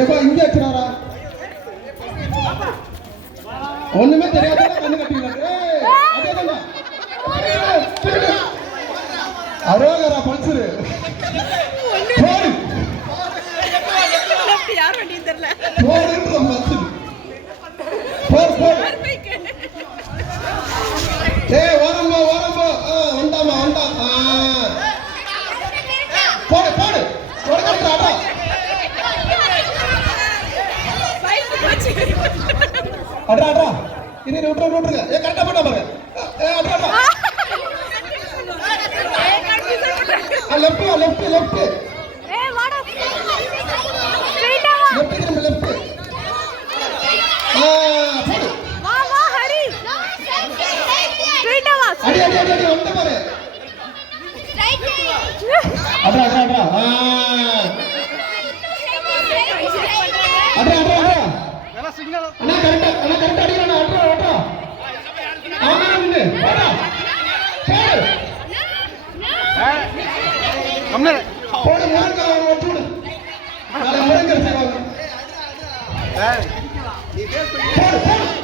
ஏப்பா இங்க வச்சுறாரா ஒண்ணுமே தெரியாத கண்ணு கட்டிங்க அரோகரா பல்சரு யார் வண்டி தெரியல ஏய் வரம்போ வரம்போ வந்தாமா வந்தா போடு போடு போடுங்கடா அடடா அடடா இனி விட்டுருங்க ஏ கரெக்ட்டா பண்ண பாருங்க ஏ அடடா லெஃப்ட் லெஃப்ட் ஏய் வாடா ஸ்ட்ரைட்டா வா லெஃப்ட் போடு வா வா ஹரி ஸ்ட்ரைட்டா வா அடி வந்து பாரு ஸ்ட்ரைட் அடடா நல்லா சிக்னல் அண்ணா கரெக்ட்டா அடிக்கறா அடடா ஆமா நின்னு போடா போடு கம்னே போடு முருங்க போடு நாளை முருங்க செய்வாங்க ஏய் நீ பேஸ் பண்ணி போடு